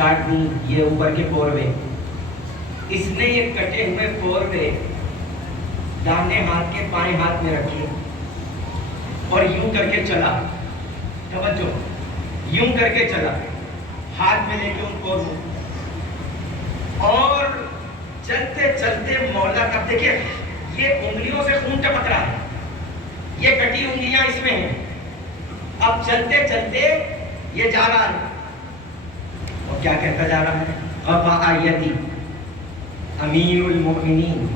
کاٹ دی یہ اوپر کے پوروے. اس نے یہ کٹے ہوئے پوروے داہنے ہاتھ کے بائیں ہاتھ میں رکھے اور یوں کر کے چلا. توجہ, یوں کر کے چلا ہاتھ میں لے کے ان پوروں, اور چلتے چلتے مولا کا دیکھیں یہ انگلیوں سے خون ٹپک رہا ہے, یہ کٹی انگلیاں اس میں ہیں. اب چلتے چلتے یہ جا رہا ہے اور کیا کہتا جا رہا ہے؟ غفایتی امیر المؤمنین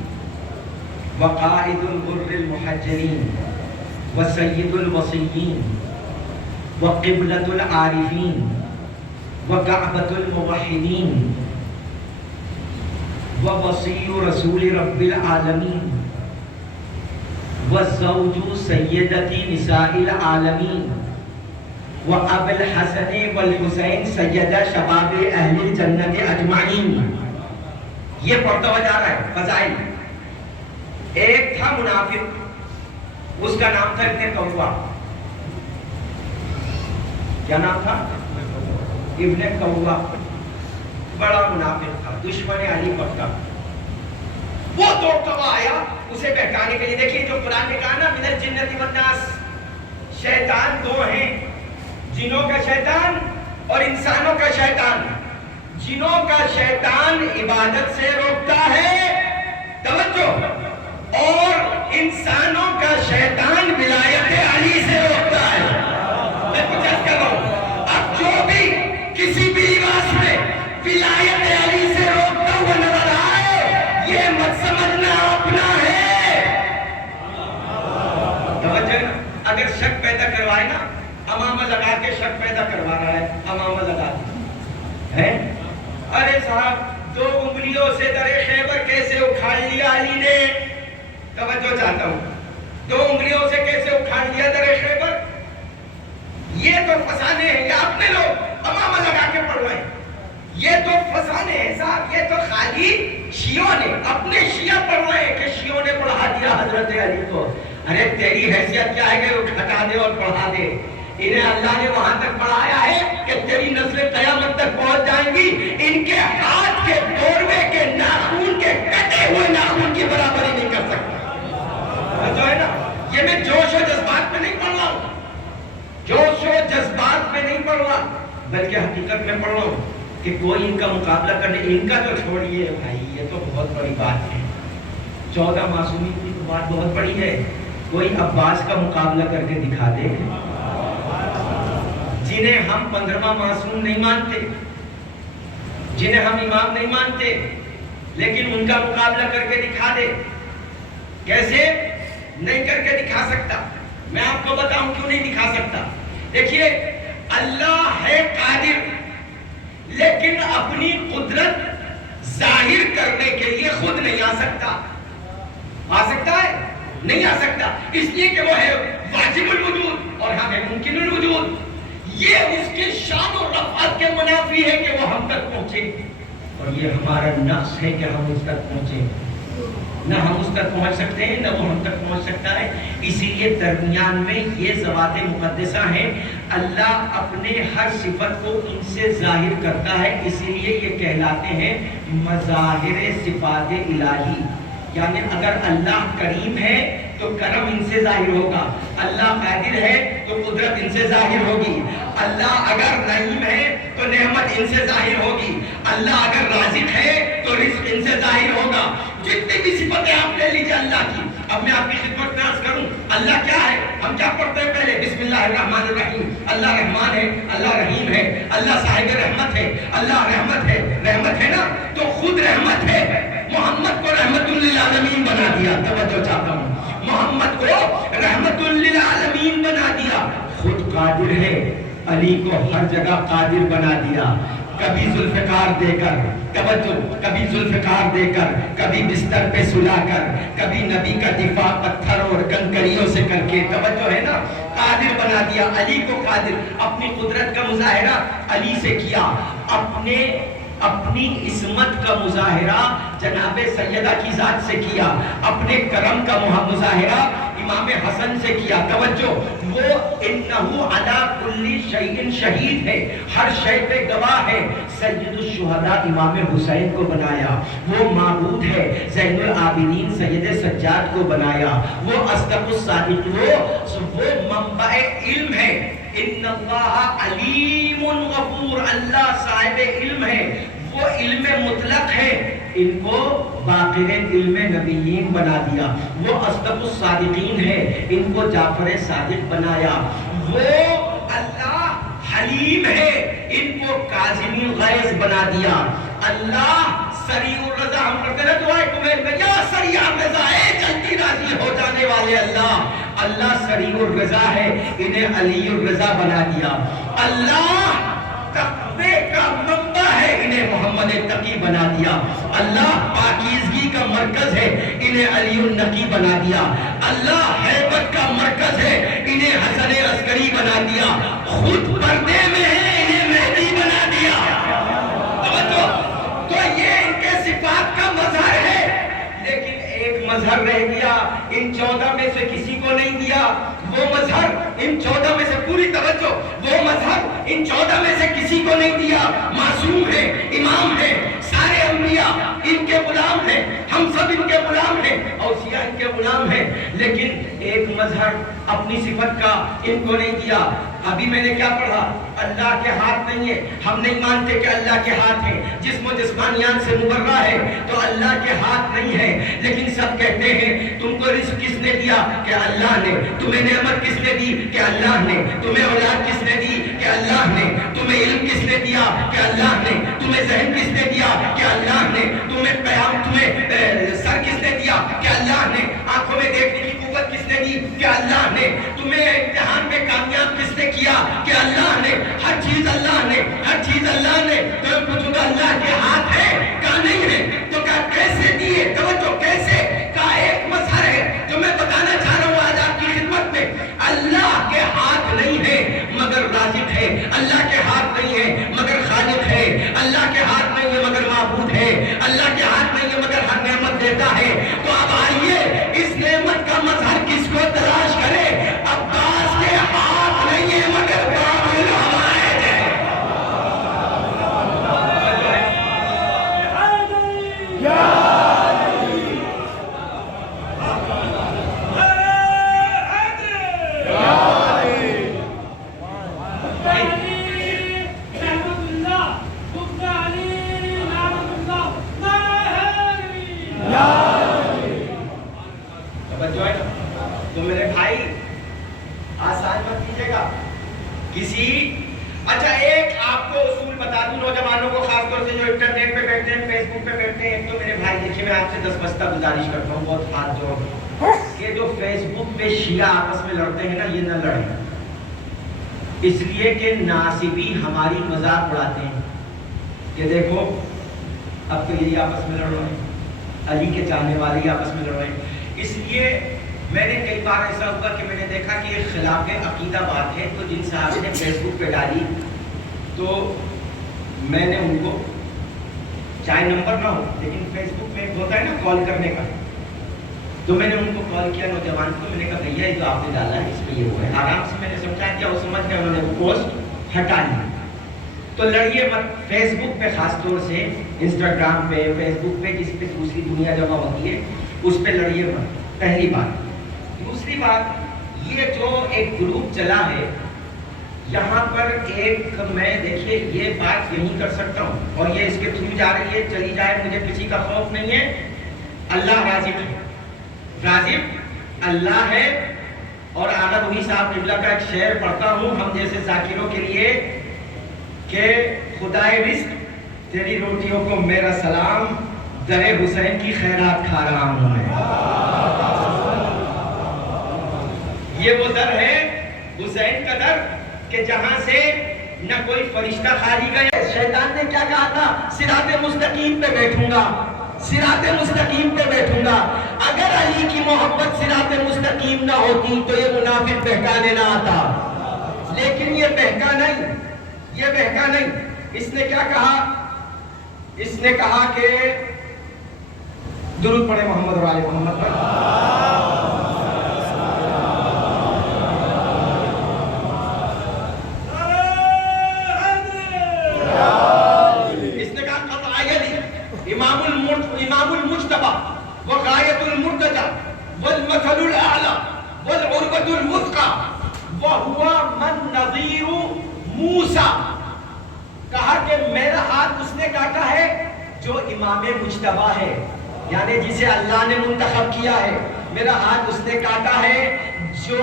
وقائد الغر المحجلین وسید الوصیین وقبلۃ العارفین وکعبۃ الموحدین ووصی رسول رب العالمین والزوج سیدۃ نساء العالمین وَأَبِ الْحَسَنِ وَالْحُسَيْنِ سَيَّدَ شَبَابِ اہل الجنت اجمعین. یہ پڑھتا ہوا جا رہا ہے فضائل. ایک تھا منافق, اس کا نام تھا ابن کووا. کیا نام تھا؟ ابن کووا. بڑا منافق تھا, دشمن علی پکا. وہ دوڑتا ہوا آیا اسے بہکانے کے لیے. دیکھیے جو قرآن نے کہا نا من الجنت والناس, شیطان دو ہیں, جنوں کا شیطان اور انسانوں کا شیطان. جنوں کا شیطان عبادت سے روکتا ہے, توجہ, اور انسانوں کا شیطان ولایت علی سے روکتا ہے. میں کچھ عرض کر رہا ہوں, اب جو بھی کسی بھی لباس میں ولایت علی سے روکتا ہوا نظر آئے, یہ مت سمجھنا اپنا ہے. توجہ, اگر شک پیدا کروائے نا, امامہ لگا کے شک پیدا کروا رہا ہے, امامہ لگا ہے. ارے صاحب دو انگلیوں سے در خیبر کیسے اکھاڑ لیا علی نے؟ توجہ چاہتا ہوں, دو انگلیوں سے کیسے اکھاڑ لیا در خیبر؟ یہ تو فسانے ہیں, یہ اپنے لوگ امامہ لگا کے پڑھ رہے ہیں. یہ تو فسانے ہیں صاحب, یہ تو خالی شیعوں نے, اپنے شیعہ پڑھ رہے ہیں کہ شیعوں نے پڑھا دیا حضرت علی کو. ارے تیری حیثیت کیا ہے کہ وہ ہٹا دے اور پڑھا دے؟ انہیں اللہ نے وہاں تک پڑھایا ہے کہ تیری نسل قیامت تک پہنچ جائیں گی, ان کے ہاتھ کے دوروے کے ناخون کے کٹے ہوئے ناخون کی برابری نہیں کر سکتا. جو ہے نا, یہ میں جوش و جذبات میں نہیں پڑھ رہا ہوں, جوش و جذبات میں نہیں پڑھ رہا, بلکہ حقیقت میں پڑھ رہا ہوں کہ کوئی ان کا مقابلہ کرنے, ان کا تو چھوڑیے بھائی, یہ تو بہت بڑی بات ہے. 14 معصومین کی تو بات بہت بڑی ہے. کوئی عباس کا مقابلہ کر کے دکھا دے, جنہیں ہم 15واں معصوم نہیں مانتے, جنہیں ہم امام نہیں مانتے, لیکن ان کا مقابلہ کر کے دکھا دے. کیسے نہیں کر کے دکھا سکتا؟ میں آپ کو بتاؤں کیوں نہیں دکھا سکتا. دیکھیے اللہ ہے قادر, لیکن اپنی قدرت ظاہر کرنے کے لیے خود نہیں آ سکتا. آ سکتا ہے؟ نہیں آ سکتا, اس لیے کہ وہ ہے واجب الوجود اور ہم ہے ممکن الوجود. یہ اس کے شان و رفعت کے منافی ہے کہ وہ ہم تک پہنچے, اور یہ ہمارا نقص ہے کہ ہم اس تک پہنچے. نہ ہم اس تک پہنچ سکتے ہیں, نہ وہ ہم تک پہنچ سکتا ہے. اسی لیے درمیان میں یہ ذوات مقدسہ ہیں. اللہ اپنے ہر صفت کو ان سے ظاہر کرتا ہے, اسی لیے یہ کہلاتے ہیں مظاہر صفات الہی. یعنی اگر اللہ کریم ہے تو کرم ان سے ظاہر ہوگا, اللہ قادر ہے تو قدرت ان سے ظاہر ہوگی, اللہ اگر رحیم ہے تو نعمت ان سے ظاہر ہوگی, اللہ اگر رازق ہے تو رزق ان سے ظاہر ہوگا. جتنی بھی صفتیں آپ لے لیجیے اللہ کی. اب میں آپ کی خدمت میں عرض کروں اللہ کیا ہے. ہم کیا پڑھتے ہیں پہلے؟ بسم اللہ الرحمن الرحیم. اللہ رحمان ہے, اللہ رحیم ہے, اللہ صاحب رحمت ہے, اللہ رحمت ہے. رحمت ہے نا, تو خود رحمت ہے. محمد کو رحمت للعالمین بنا دیا. توجہ چاہتا ہوں, محمد کو رحمت للعالمین بنا دیا. خود قادر ہے, علی کو ہر جگہ قادر بنا دیا. کبھی ذوالفقار دے کر, توجہ, کبھی ذوالفقار دے کر, کبھی بستر پہ سلا کر, کبھی نبی کا دفاع پتھر اور کنکریوں سے کر کے, توجہ ہے نا, قادر بنا دیا. علی کو قادر, اپنی قدرت کا مظاہرہ علی سے کیا, اپنی عصمت کا مظاہرہ جناب سیدہ کی ذات سے کیا, اپنے کرم کا مظاہرہ امام حسن سے کیا. توجہ, وہ انہو علی کل شیء شہید ہے، ہر شے پہ گواہ ہے۔ سید الشہداء امام حسین کو بنایا، وہ معبود ہے۔ زین العابدین سید سجاد کو بنایا، وہ اصدق الصادق، وہ منبع علم ہے۔ ان اللہ علیم غفور، اللہ صاحب علم ہے، وہ علم مطلق ہے۔ ان کو باقر علم نبیین بنا دیا، وہ اصدق الصادقین ہے، ان کو جعفر صادق بنایا۔ وہ اللہ حلیم ہے، ان کو کاظم الغیظ بنا دیا۔ اللہ سریع الرضا، ہم کرتے ہیں دعائیں کمنٹ میں، یا سریع الرضا، اے جلدی راضی ہو جانے والے اللہ۔ اللہ سریع الرضا ہے، انہیں علی الرضا بنا دیا۔ اللہ تقوی کا منبع ہے، انہیں محمد تقی بنا دیا۔ اللہ پاکیزگی کا مرکز ہے، انہیں علی النقی بنا دیا۔ اللہ ہیبت کا مرکز ہے، انہیں حسن عسکری بنا دیا۔ خود پردے میں ہے، انہیں مہدی بنا دیا۔ تو یہ ان کے صفات کا مظہر ہے، لیکن ایک مظہر رہ گیا، ان 14 میں سے کسی کو نہیں دیا۔ وہ مظہر ان 14 میں سے، پوری توجہ، وہ مظہر ان 14 میں سے کسی کو نہیں دیا۔ معصوم ہے، امام ہے، سارے انبیاء ان کے غلام ہیں، ہم سب ان کے غلام ہیں، اوصیاء ان کے غلام ہیں، لیکن ایک مظہر اپنی صفت کا ان کو نہیں دیا۔ ابھی میں نے کیا پڑھا؟ اللہ کے ہاتھ نہیں ہے، ہم نہیں مانتے کہ اللہ کے ہاتھ ہیں، جسم و جسمانیات سے مبرہ ہے، تو اللہ کے ہاتھ نہیں ہے، لیکن سب کہتے ہیں تم کو رزق کس نے دیا؟ کہ اللہ نے۔ تمہیں نعمت کس نے دی؟ کہ اللہ نے۔ تمہیں اولاد کس نے دی؟ کہ اللہ نے۔ تمہیں علم کس نے دیا؟ کہ اللہ نے۔ تمہیں ذہن کس نے دیا؟ کہ اللہ نے۔ تمہیں قیام، تمہیں سر کس نے دیا؟ کہ اللہ نے۔ آنکھوں میں دیکھنے کی قوت کس نے دی؟ کہ اللہ نے۔ تمہیں امتحان میں کامیاب کس نے کیا؟ کہ اللہ نے۔ ہر چیز اللہ نے، ہر چیز اللہ نے۔ تو پوچھو تو اللہ کے ہاتھ ہے؟ کہا نہیں ہے۔ تو کہا کیسے دیے؟ توجہ، کیسے؟ کہا ایک مظہر ہے جو میں بتانا چاہ رہا ہوں آج آپ کی خدمت میں۔ اللہ کے ہاتھ نہیں ہے مگر رازق ہے، اللہ کے ہاتھ نہیں ہے مگر خالق ہے، اللہ کے ہاتھ نہیں ہے مگر معبود ہے، اللہ کے ہاتھ نہیں ہے مگر ہر نعمت دیتا ہے۔ تو اب آئیے اس نعمت کا مظہر کس کو تلاش کرے؟ عباس کے ہاتھ نہیں ہے مگر باب الحوائج ہے۔ تو میرے بھائی آسان مت کیجیے گا کسی۔ اچھا ایک آپ کو اصول بتا دوں نوجوانوں کو، خاص طور سے جو انٹرنیٹ پہ بیٹھتے ہیں، فیس بک پہ بیٹھتے ہیں۔ ایک تو میرے بھائی دیکھیے، میں آپ سے دستبستہ گزارش کرتا ہوں، بہت ہاتھ جوڑ کہ جو فیس بک پہ شیعہ آپس میں لڑتے ہیں نا، یہ نہ لڑیں، اس لیے کہ ناصبی ہماری مذاق اڑاتے ہیں کہ دیکھو اب تو یہی آپس میں لڑ رہے ہیں، علی کے چاہنے والے ہی آپس میں لڑ رہے ہیں۔ اس لیے میں نے کئی بار ایسا ہوا کہ میں نے دیکھا کہ یہ خلاف عقیدہ بات ہے، تو جن صاحب نے فیس بک پہ ڈالی تو میں نے ان کو، چاہے نمبر نہ ہو لیکن فیس بک میں ہوتا ہے نا کال کرنے کا، تو میں نے ان کو کال کیا نوجوان کو، میں نے کہا بھیا یہ جو آپ نے ڈالا ہے اس پہ یہ ہوا ہے، آرام سے میں نے سمجھا دیا، وہ سمجھ گیا، انہوں نے وہ پوسٹ ہٹا لی۔ تو لڑیے مت فیس بک پہ، خاص طور سے انسٹاگرام پہ، فیس بک پہ، جس پہ دوسری دنیا جمع ہوتی ہے اس پہ لڑیے مت، پہلی بات۔ دوسری بات، یہ جو ایک گروپ چلا ہے یہاں پر، ایک میں دیکھیے یہ بات یہی کر سکتا ہوں، اور یہ اس کے تھرو جا رہی ہے، چلی جائے، مجھے کسی کا خوف نہیں ہے۔ اللہ رازق ہے، رازق اللہ ہے، اور آغا وحی صاحب قبلہ کا ایک شعر پڑھتا ہوں ہم جیسے ذاکروں کے لیے کہ خدائے رزق تیری روٹیوں کو میرا سلام، در حسین کی خیرات کھا رہا ہوں میں۔ یہ وہ در ہے حسین کا در کہ جہاں سے نہ کوئی فرشتہ خالی گئے۔ شیطان نے کیا کہا تھا؟ صراط مستقیم پہ بیٹھوں گا، صراط مستقیم پہ بیٹھوں گا۔ اگر علی کی محبت صراط مستقیم نہ ہوتی تو یہ منافق بہکانے نہ آتا، لیکن یہ بہکا نہیں، یہ بہکا نہیں۔ اس نے کیا کہا؟ اس نے کہا کہ درود پڑھے محمد اور آل محمد پر۔ امام المجتبى وغایۃ المرتجى والمثل الاعلى والعروة الوثقى وهو من نظیر موسیٰ. کہا کہ میرا ہاتھ اس نے کاٹا ہے جو امام مجتبی ہے، یعنی جسے اللہ نے منتخب کیا ہے. میرا ہاتھ اس نے کاٹا ہے جو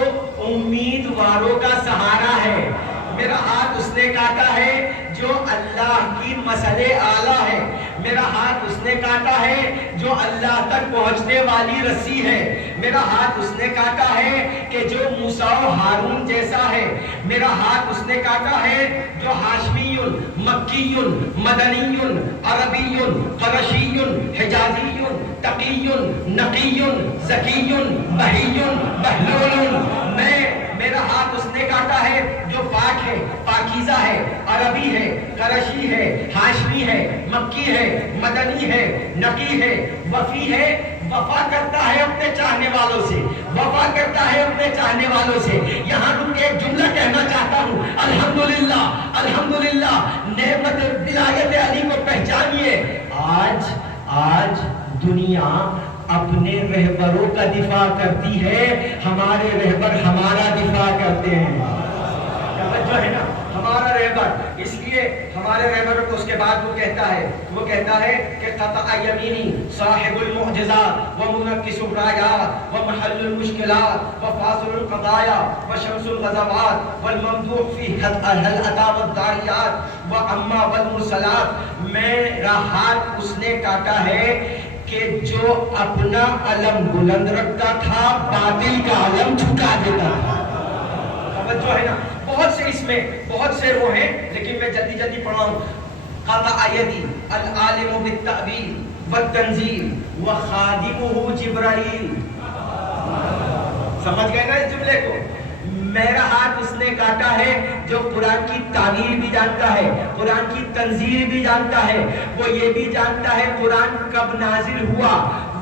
امیدواروں کا سہارا ہے. میرا ہاتھ اس نے کاٹا ہے جو اللہ کی مسئلے اعلیٰ ہے. میرا ہاتھ اس نے کاٹا ہے جو اللہ تک پہنچنے والی رسی ہے. میرا ہاتھ اس نے کاٹا ہے کہ جو موسیٰ و ہارون جیسا ہے. میرا ہاتھ اس نے کاٹا ہے جو ہاشمی، مکی، مدنی، عربی، قرشی، حجازی، تقی، نقی، ذکی، بہی، بہلول. میرا ہاتھ اس نے کاٹا ہے جو پاک ہے، پاکیزہ ہے، عربی ہے، قرشی ہے، ہاشمی ہے، مکی ہے، مدنی ہے، نقی ہے، وفی ہے. وفا کرتا ہے اپنے چاہنے والوں سے، وفا کرتا ہے اپنے چاہنے والوں سے. یہاں رک کے ایک جملہ کہنا چاہتا ہوں. الحمدللہ الحمدللہ نعمت ولایت علی کو پہچانیے. آج دنیا اپنے رہبروں کا دفاع کرتی ہے، ہمارے رہبر ہمارا دفاع کرتے ہیں. جو ہے نا ہمارا رہبر، اس لیے ہمارے رہبر کو اس کے بعد وہ کہتا ہے کہ قطع یمینی صاحب المعجزات ومنکس الرایات ومحل المشکلات وفاصل القضایا وشمس الغزوات والممدوح فی هل اتى والداریات واما والمرسلات. میرا ہاتھ اس نے کاٹا ہے کہ جو اپنا علم بلند رکھتا تھا باطل کا علم جھکا دیتا تھا. توجہ ہے نا. بہت سے وہ ہیں لیکن میں جلدی پڑھاؤں. قطع یدی العالم بالتأویل والتنزیل وخادمہ جبرائیل. سمجھ گئے نا اس جملے کو؟ میرا ہاتھ اس نے کاٹا ہے جو قرآن کی تعویل بھی جانتا ہے، قرآن کی تنزیل بھی جانتا ہے. وہ یہ بھی جانتا ہے قرآن کب نازل ہوا.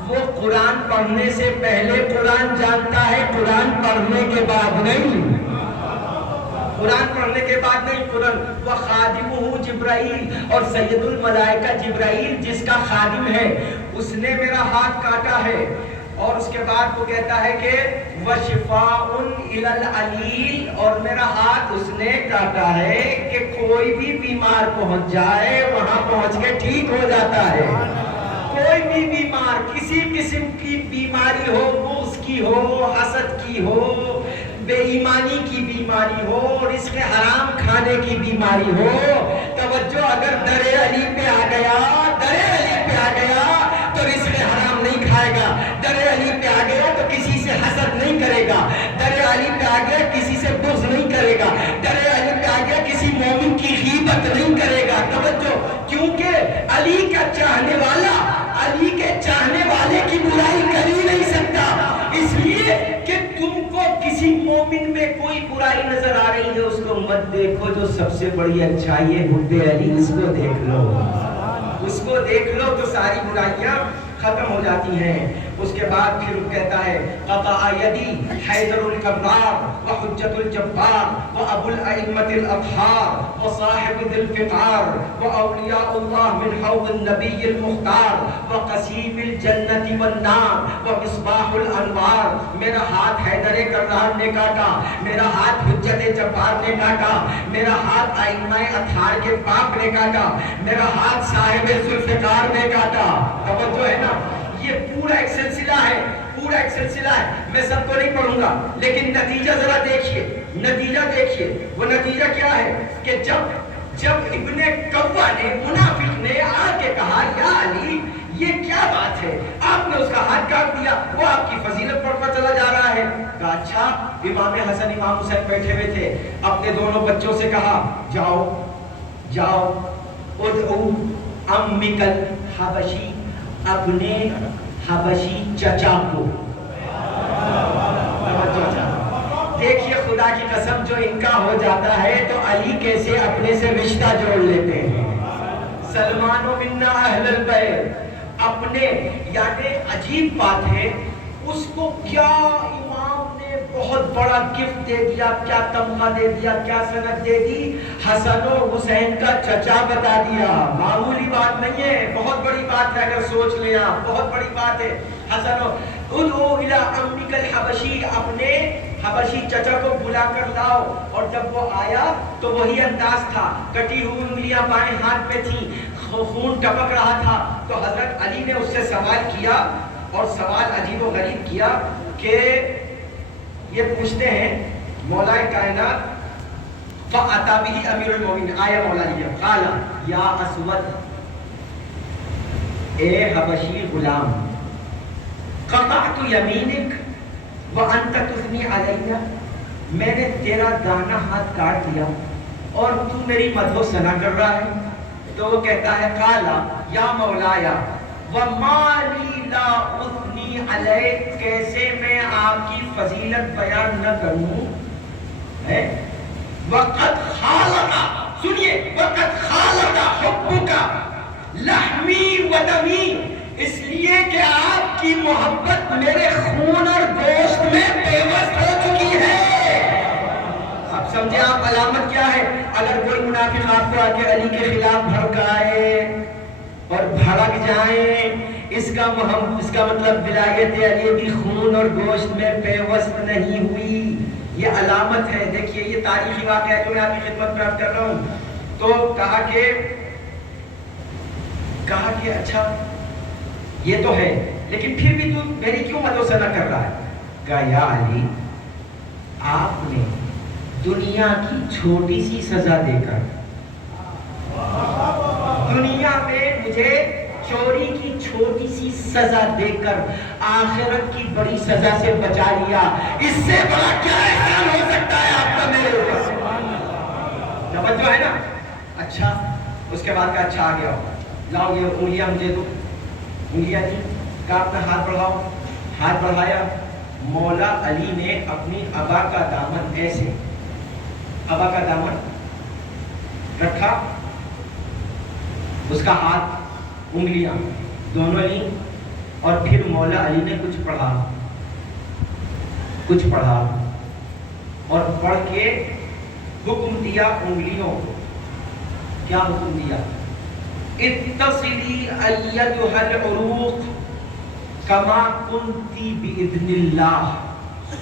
وہ قرآن پڑھنے سے پہلے قرآن جانتا ہے، قرآن پڑھنے کے بعد نہیں. قرآن پڑھنے کے بعد نہیں. قرآن وہ خادمہ جبرائیل، اور سید الملائکہ جبرائیل جس کا خادم ہے اس نے میرا ہاتھ کاٹا ہے. اور اس کے بعد وہ کہتا ہے کہ وَشِفَاءٌ إِلَى الْعَلِيلِ، اور میرا ہاتھ اس نے کاٹا ہے کہ کوئی بھی بیمار پہنچ جائے وہاں پہنچ کے ٹھیک ہو جاتا ہے. کوئی بھی بیمار، کسی قسم کی بیماری ہو، بغض کی ہو، حسد کی ہو، بے ایمانی کی بیماری ہو، رزق حرام کھانے کی بیماری ہو، توجہ اگر در علی پہ آ گیا تو رزق حرام نہیں کھائے گا. در علی پہ آ گیا تو کسی سے حسد نہیں کرے گا. در علی پہ آ گیا کسی سے بغض نہیں کرے گا. در علی پہ آ گیا کسی مومن کی غیبت نہیں کرے گا. توجہ، کیونکہ علی کا چاہنے والا علی کے چاہنے والے کی برائی کر ہی نہیں سکتا. اس لیے کہ تم کو کسی مومن میں کوئی برائی نظر آ رہی ہے اس کو مت دیکھو. جو سب سے بڑی اچھائی ہے حب علی، اس کو دیکھ لو تو ساری برائیاں ختم ہو جاتی ہیں. اس کے بعد پھر کہتا ہے قطع یدی حیدر الکرار وحجت الجبار وابو الائمة الاطہار وصاحب ذی الفقار واولیاء اللہ من حوض النبی المختار وقسیم الجنت والنار ومصباح الانوار. میرا ہاتھ حیدر کرار نے کاٹا، میرا ہاتھ حجت جبار نے کاٹا، میرا ہاتھ ائمہ اطہار کے باپ نے کاٹا، میرا ہاتھ صاحب ذی الفقار نے کاٹا. توجہ ہے نا. یہ پورا ایک سلسلہ ہے. میں سب کو نہیں پڑھوں گا لیکن نتیجہ ذرا دیکھیے. وہ نتیجہ کیا ہے کہ جب ابن قوہ نے، منافق نے آ کے کہا یا علی یہ کیا بات ہے، آپ نے اس کا ہاتھ کاٹ دیا، وہ آپ کی فضیلت پڑھتا چلا جا رہا ہے. کہا اچھا. امام حسن امام حسین بیٹھے ہوئے تھے، اپنے دونوں بچوں سے کہا جاؤ ادعو امک الحبشی، اپنے حبشی چچا کو. دیکھیے خدا کی قسم، جو ان کا ہو جاتا ہے تو علی کیسے اپنے سے رشتہ جوڑ لیتے ہیں. سلمان و منا اہل البیت اپنے، یعنی عجیب بات ہے، اس کو کیا امام نے بہت بڑا گفٹ دے دیا، کیا تمغہ دے دیا، کیا سند دے دی، حسن و حسین کا چچا بتا دیا۔ معمولی بات نہیں ہے، بہت بڑی بات ہے، اگر سوچ لیں آپ، بہت بڑی بات ہے۔ حسن ادعو الی عمک الحبشی، اپنے حبشی چچا کو بلا کر لاؤ۔ اور جب وہ آیا تو وہی انداز تھا، کٹی ہوئی انگلیاں بائیں ہاتھ پہ تھیں، خون ٹپک رہا تھا۔ تو حضرت علی نے اس سے سوال کیا، اور سوال عجیب و غریب کیا کہ یہ پوچھتے ہیں مولا کائنات، فَأَتَى بِهِ امیر المومنین، آیا مولا علی قال یا اسود، اے حبشی غلام، قطعت یمینک وانت تثنی علی، میں نے تیرا داہنا ہاتھ کاٹ دیا اور تو میری مدح و ثنا کر رہا ہے۔ تو وہ کہتا ہے قال یا مولایا وما لی لا اثنی علیک، کیسے میں آپ کی فضیلت بیان نہ کروں؟ وقت خالقا، سنیے، وقت خالقا حبکا لحمی و دمی، اس لیے کہ آپ کی محبت میرے خون اور گوشت میں پیوست ہو چکی ہے۔ اب سمجھے آپ علامت کیا ہے؟ اگر کوئی منافق آپ کو آ کے علی کے خلاف بھڑکائے اور بھڑک جائیں، اس کا مطلب ولایت علی بھی خون اور گوشت میں پیوست نہیں ہوئی، یہ علامت ہے۔ دیکھیے یہ تاریخی واقعہ ہے جو میں آپ کی خدمت میں عرض کر رہا ہوں۔ تو کہا کہ اچھا یہ تو ہے، لیکن پھر بھی تو میری کیوں مدح و ثنا کر رہا ہے؟ کہا یا علی، آپ نے دنیا کی چھوٹی سی سزا دے کر، دنیا میں مجھے چوری کی چھوٹی سی سزا دے کر آخرت کی بڑی سزا سے بچا لیا، اس سے بڑا کیا احسان ہو سکتا ہے آپ کا میرے اوپر؟ توجہ ہے نا؟ اچھا، اس کے بعد کا اچھا آ گیا، لاؤ یہ انگلیاں مجھے دو۔ انگلیاں دی، کہا اپنا ہاتھ بڑھاؤ۔ ہاتھ بڑھایا، مولا علی نے اپنی ابا کا دامن ایسے، ابا کا دامن رکھا، اس کا ہاتھ، انگلیاں دونوں لی، اور پھر مولا علی نے کچھ پڑھا اور پڑھ کے حکم دیا انگلیوں کو۔ کیا حکم دیا؟ اتصلی ایتھا العروق کما کنتی باذن اللہ،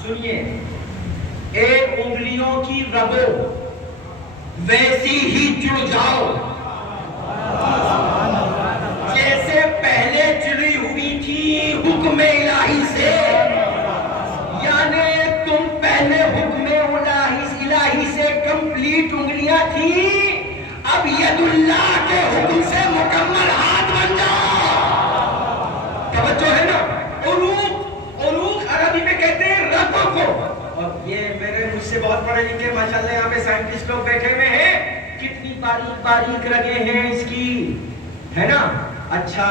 سنیے، اے انگلیوں کی رگو ویسی ہی جڑ جاؤ جیسے پہلے جڑی ہوئی تھی حکم الہی سے، یعنی تم پہلے حکم الہی سے کمپلیٹ انگلیاں تھی، اب ید اللہ کے حکم سے مکمل ہاتھ بن جاؤ۔ توجہ ہے نا؟ عروق عربی میں کہتے ہیں رگوں کو، اور یہ میرے مجھ سے بہت پڑھے لکھے ماشاءاللہ یہاں پہ سائنٹسٹ لوگ بیٹھے ہوئے ہیں، کتنی باریک باریک رگیں ہیں اس کی، ہے نا؟ اچھا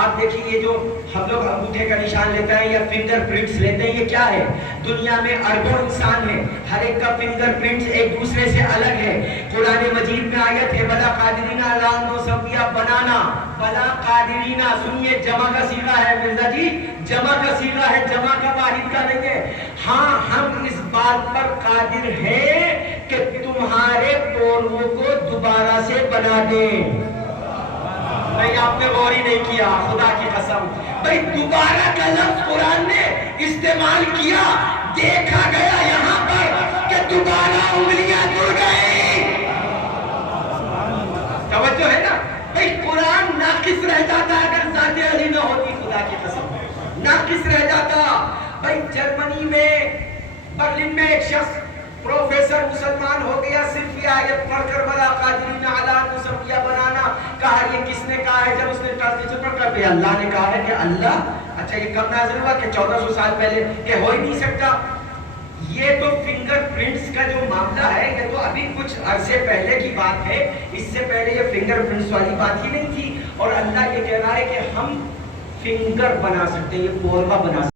آپ دیکھیں، یہ جو ہم لوگ انگوٹھے کا نشان لیتے ہیں یا فنگر پرنٹس لیتے ہیں، یہ کیا ہے؟ دنیا میں اربوں انسان ہیں، ہر ایک کا فنگر پرنٹس ایک دوسرے سے الگ ہے۔ قرآن مجید میں آیت ہے بلا قادرین علی ان نسوی بنانا، بلا قادرین، سنیے جمع کا صیغہ ہے مرزا جی، جمع کا صیغہ ہے، جمع کا واحد کا نہیں ہے۔ ہاں ہم اس بات پر قادر ہیں کہ تمہارے پوروں کو دوبارہ سے بنا دیں۔ نہیں آپ نے غور ہی نہیں کیا، خدا کی قسم، بھئی دوبارہ کا لفظ قرآن نے استعمال کیا، دیکھا گیا یہاں پر کہ دوبارہ انگلیاں جڑ گئی۔ توجہ ہے نا؟ بھئی قرآن ناقص رہ جاتا اگر ذات علی نہ ہوتی، خدا کی قسم ناقص رہ جاتا۔ بھئی جرمنی میں برلن میں ایک شخص پروفیسر مسلمان ہو گیا صرف یہ آیت پڑھ کر بلا قادرین علی ان نسوی بنانا، کہا یہ کس نے کہا ہے؟ جب اس نے ٹرانسلیشن پڑھ کر اللہ نے کہا ہے کہ اللہ، اچھا یہ کب نازل ہوا؟ کہ 1400 سال پہلے، کہ ہو ہی نہیں سکتا۔ یہ تو فنگر پرنٹس کا جو معاملہ ہے یہ تو ابھی کچھ عرصے پہلے کی بات ہے، اس سے پہلے یہ فنگر پرنٹس والی بات ہی نہیں تھی، اور اللہ یہ کہہ رہا ہے کہ ہم فنگر بنا سکتے ہیں، یہ پوروا بنا سکتے ہیں۔